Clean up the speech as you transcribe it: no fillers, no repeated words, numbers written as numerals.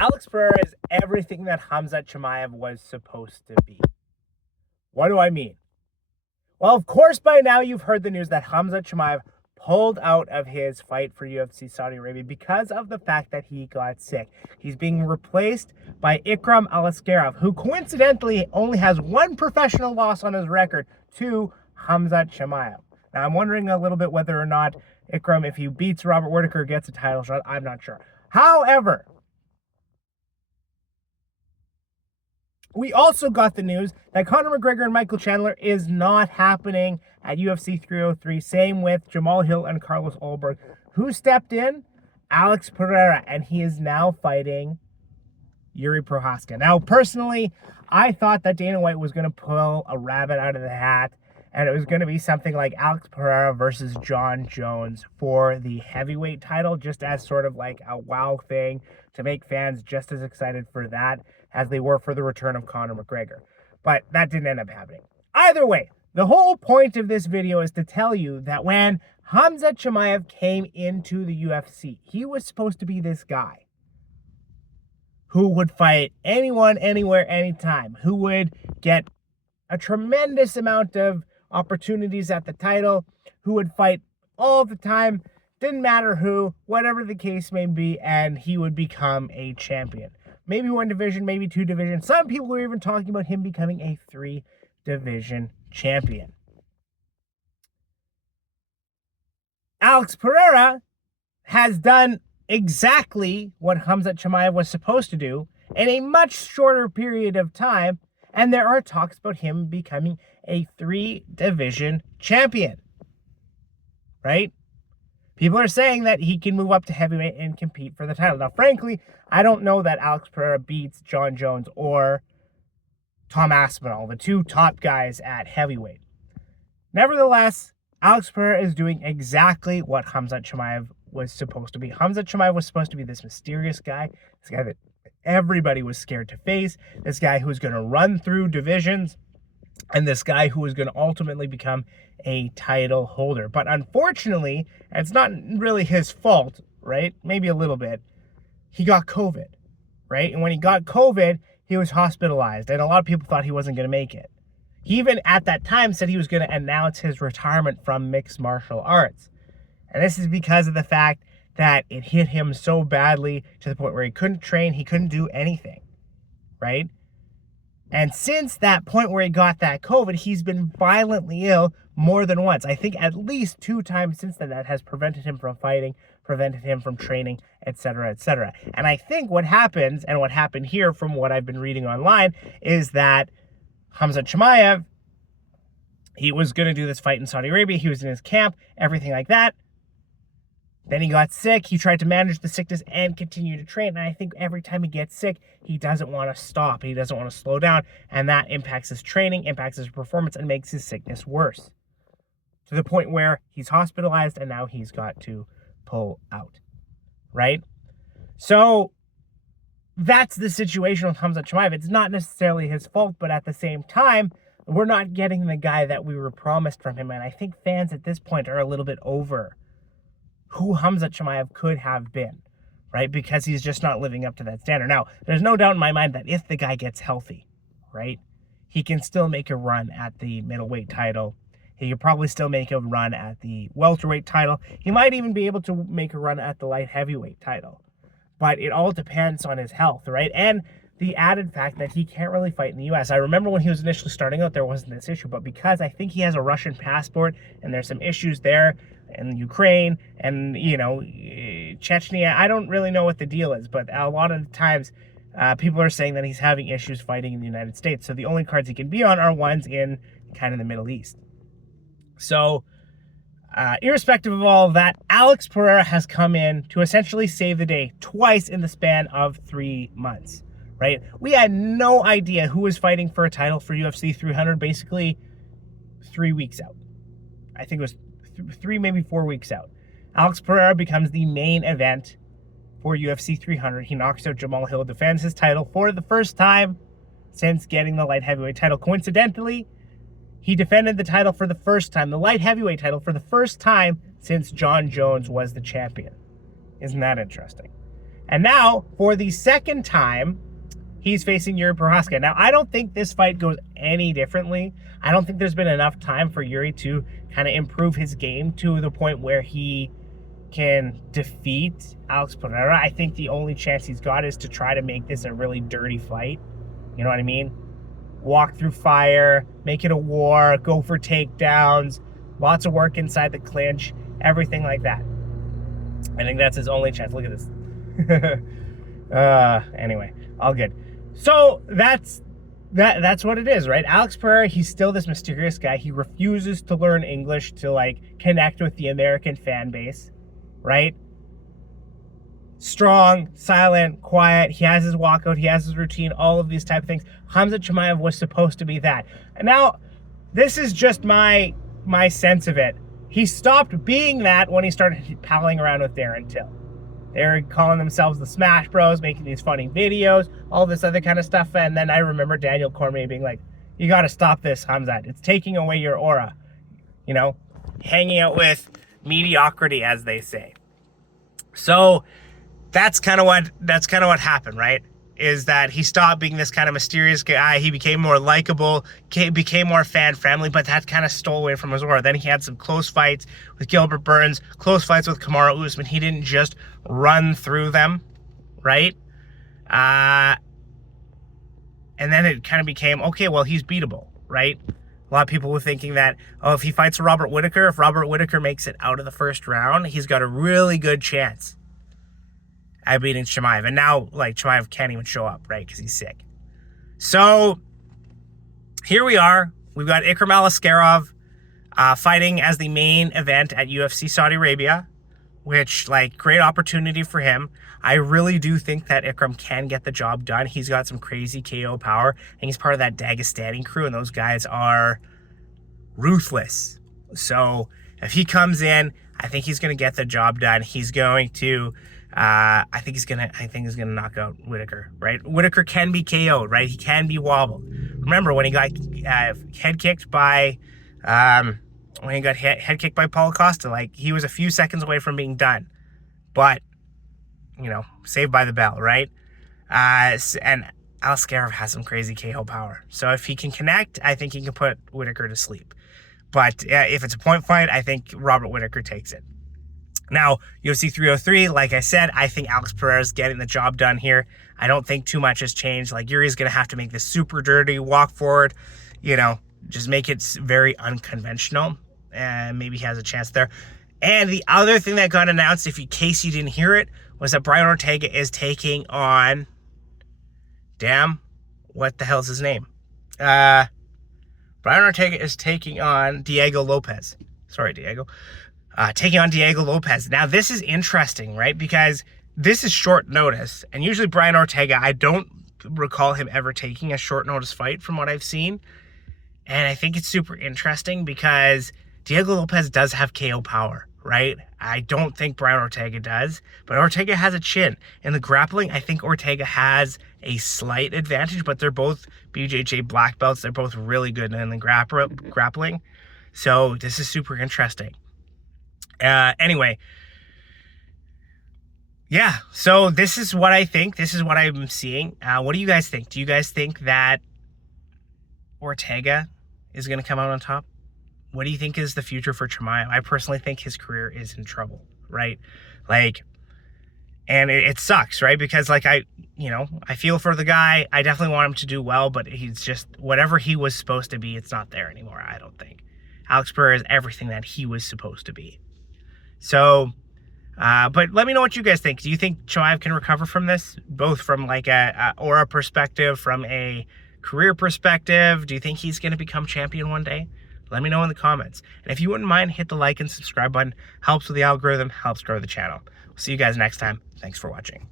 Alex Periera is everything that Khamzat Chimaev was supposed to be. What do I mean? Well, of course, by now you've heard the news that Khamzat Chimaev pulled out of his fight for UFC Saudi Arabia because of the fact that he got sick. He's being replaced by Alex Periera, who coincidentally only has one professional loss on his record to Khamzat Chimaev. Now, I'm wondering a little bit whether or not if he beats Robert Whittaker, gets a title shot. I'm not sure. However, we also got the news that Conor McGregor and Michael Chandler is not happening at UFC 303. Same with Jamal Hill and Carlos Ulberg. Who stepped in? Alex Periera, and he is now fighting Yuri Prochazka. Now, personally, I thought that Dana White was going to pull a rabbit out of the hat, and it was going to be something like Alex Periera versus John Jones for the heavyweight title, just as sort of like a wow thing to make fans just as excited for that as they were for the return of Conor McGregor. But that didn't end up happening. Either way, the whole point of this video is to tell you that when Khamzat Chimaev came into the UFC, he was supposed to be this guy who would fight anyone, anywhere, anytime, who would get a tremendous amount of opportunities at the title, who would fight all the time, didn't matter who, whatever the case may be, and he would become a champion. Maybe one division, maybe two divisions. Some people were even talking about him becoming a 3-division champion. Alex Periera has done exactly what Khamzat Chimaev was supposed to do in a much shorter period of time, and there are talks about him becoming a 3-division champion. Right? People are saying that he can move up to heavyweight and compete for the title. Now, frankly, I don't know that Alex Periera beats John Jones or Tom Aspinall, the two top guys at heavyweight. Nevertheless, Alex Periera is doing exactly what Khamzat Chimaev was supposed to be. Khamzat Chimaev was supposed to be this mysterious guy, this guy that everybody was scared to face, this guy who was going to run through divisions, and this guy who was going to ultimately become a title holder. But unfortunately, and it's not really his fault, right? Maybe a little bit. He got COVID, right? And when he got COVID, he was hospitalized, and a lot of people thought he wasn't going to make it. He even at that time said he was going to announce his retirement from mixed martial arts. And this is because of the fact that it hit him so badly to the point where he couldn't train, he couldn't do anything, right? And since that point where he got that COVID, he's been violently ill more than once. I think at least 2 times since then that has prevented him from fighting, prevented him from training, etc., etc. And I think what happens, and what happened here from what I've been reading online, is that Khamzat Chimaev, he was going to do this fight in Saudi Arabia. He was in his camp, everything like that. Then he got sick. He tried to manage the sickness and continue to train. And I think every time he gets sick, he doesn't want to stop. He doesn't want to slow down. And that impacts his training, impacts his performance, and makes his sickness worse. To the point where he's hospitalized and now he's got to pull out. Right? So that's the situation with Khamzat Chimaev. It's not necessarily his fault, but at the same time, we're not getting the guy that we were promised from him. And I think fans at this point are a little bit over who Khamzat Chimaev could have been, right? Because he's just not living up to that standard. Now, there's no doubt in my mind that if the guy gets healthy, right, he can still make a run at the middleweight title. He could probably still make a run at the welterweight title. He might even be able to make a run at the light heavyweight title. But it all depends on his health, right? And the added fact that he can't really fight in the U.S. I remember when he was initially starting out, there wasn't this issue. But because I think he has a Russian passport and there's some issues there, and Ukraine and, Chechnya, I don't really know what the deal is, but a lot of the times people are saying that he's having issues fighting in the United States. So the only cards he can be on are ones in kind of the Middle East. So irrespective of all of that, Alex Periera has come in to essentially save the day twice in the span of 3 months, right? We had no idea who was fighting for a title for UFC 300 basically 3 weeks out. I think it was 3, maybe 4 weeks out. Alex Periera becomes the main event for UFC 300. He knocks out Jamal Hill, defends his title for the first time since getting the light heavyweight title. Coincidentally, he defended the title for the first time, the light heavyweight title, for the first time since John Jones was the champion. Isn't that interesting? And now, for the second time, he's facing Yuri Prochazka. Now, I don't think this fight goes any differently. I don't think there's been enough time for Yuri to kind of improve his game to the point where he can defeat Alex Periera. I think the only chance he's got is to try to make this a really dirty fight. You know what I mean? Walk through fire, make it a war, go for takedowns, lots of work inside the clinch, everything like that. I think that's his only chance. Look at this. Anyway, all good. So that's what it is, right? Alex Pereira, he's still this mysterious guy. He refuses to learn English to like connect with the American fan base, right? Strong, silent, quiet. He has his walkout. He has his routine. All of these type of things. Khamzat Chimaev was supposed to be that. And now, this is just my sense of it. He stopped being that when he started palling around with Darren Till. They're calling themselves the Smash Bros, making these funny videos, all this other kind of stuff. And then I remember Daniel Cormier being like, "You got to stop this, Khamzat. It's taking away your aura." You know, hanging out with mediocrity, as they say. So that's kind of what happened, right? Is that he stopped being this kind of mysterious guy. He became more likable, became more fan-friendly, but that kind of stole away from his aura. Then he had some close fights with Gilbert Burns, close fights with Kamaru Usman. He didn't just run through them, right? And then it kind of became, okay, well, he's beatable, right? A lot of people were thinking that, oh, if he fights Robert Whittaker, if Robert Whittaker makes it out of the first round, he's got a really good chance at beating Chimaev. And now, like, Chimaev can't even show up, right? Because he's sick. So, here we are. We've got Ikram Aliskerov fighting as the main event at UFC Saudi Arabia, which, like, great opportunity for him. I really do think that Ikram can get the job done. He's got some crazy KO power, and he's part of that Dagestani crew, and those guys are ruthless. So, if he comes in, I think he's going to get the job done. He's going to... I think he's gonna knock out Whittaker, right? Whittaker can be KO'd, right? He can be wobbled. Remember when he got head kicked by Paulo Costa, like, he was a few seconds away from being done, but you know, saved by the bell, right? And Aliskerov has some crazy KO power, so if he can connect, I think he can put Whittaker to sleep. But if it's a point fight, I think Robert Whittaker takes it. Now, UFC 303, like I said, I think Alex Pereira is getting the job done here. I don't think too much has changed. Like, Yuri's going to have to make this super dirty walk forward, you know, just make it very unconventional, and maybe he has a chance there. And the other thing that got announced, if in case you didn't hear it, was that Brian Ortega is taking on, what the hell's his name? Brian Ortega is taking on Diego Lopez. Sorry, Diego. Taking on Diego Lopez. Now, this is interesting, right? Because this is short notice. And usually Brian Ortega, I don't recall him ever taking a short notice fight from what I've seen. And I think it's super interesting because Diego Lopez does have KO power, right? I don't think Brian Ortega does. But Ortega has a chin. In the grappling, I think Ortega has a slight advantage. But they're both BJJ black belts. They're both really good in the grappling. So this is super interesting. Anyway, yeah, so this is what I think. This is what I'm seeing. What do you guys think? Do you guys think that Ortega is going to come out on top? What do you think is the future for Chimaev? I personally think his career is in trouble, right? Like, and it sucks, right? Because, like, I feel for the guy. I definitely want him to do well, but he's just, whatever he was supposed to be, it's not there anymore, I don't think. Alex Periera is everything that he was supposed to be. So, but let me know what you guys think. Do you think Chimaev can recover from this? Both from like a aura perspective, from a career perspective? Do you think he's going to become champion one day? Let me know in the comments. And if you wouldn't mind, hit the like and subscribe button. Helps with the algorithm, helps grow the channel. We'll see you guys next time. Thanks for watching.